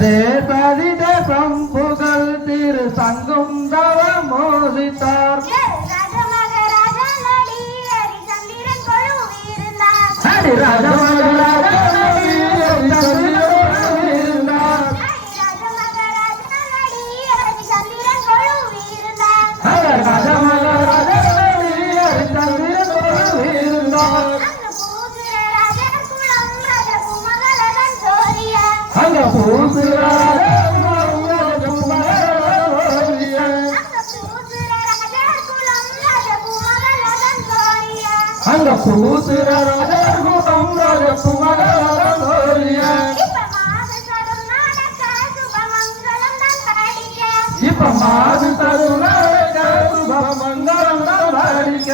தேசம் புகழ் திரு சங்கும் தவ மோதித்தார் அங்க பூசுர ராஜகுலம் ராஜகுமாரனோரிய இப்ப மாது தருணாக சுபமங்கலம் தான் பாடிக்க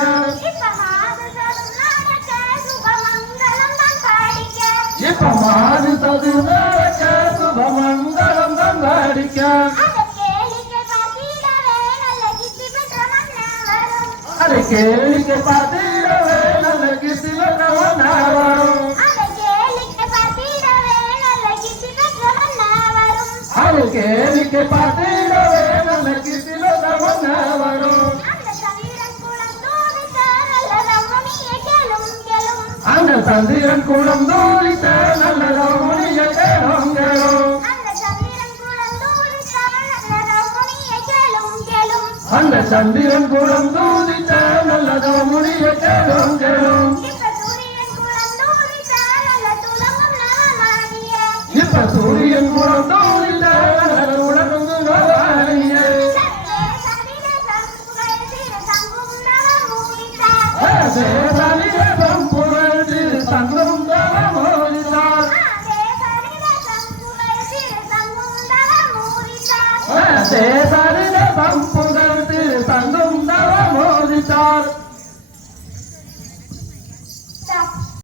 இப்ப மாது தருணாக சுபமங்கலம் தான் பாடிக்க அதை கேளிக்கை பார்த்திடவே நல்ல கீர்த்தி பெற்றவன் வரும் அதை கேளிக்கை பார்த்திடவே நல்ல கீர்த்தி பெற்றவன் வரும் அந்த சந்திரன் கூடம் தோழித்த நல்ல ரமணிய கேளும் கேளும் அந்த சந்திரன் கூடம் தூதித்த நல்லதோ முடிய கேளும் கேளும் இப்ப சூரியன் கூடம் தூதித்த நல்ல உலகம் தேசம் புகழ் திரு சங்கம் தவ மோதித்தார் தேசம் புகழ் திரு சங்கம் தவ மோதித்தார்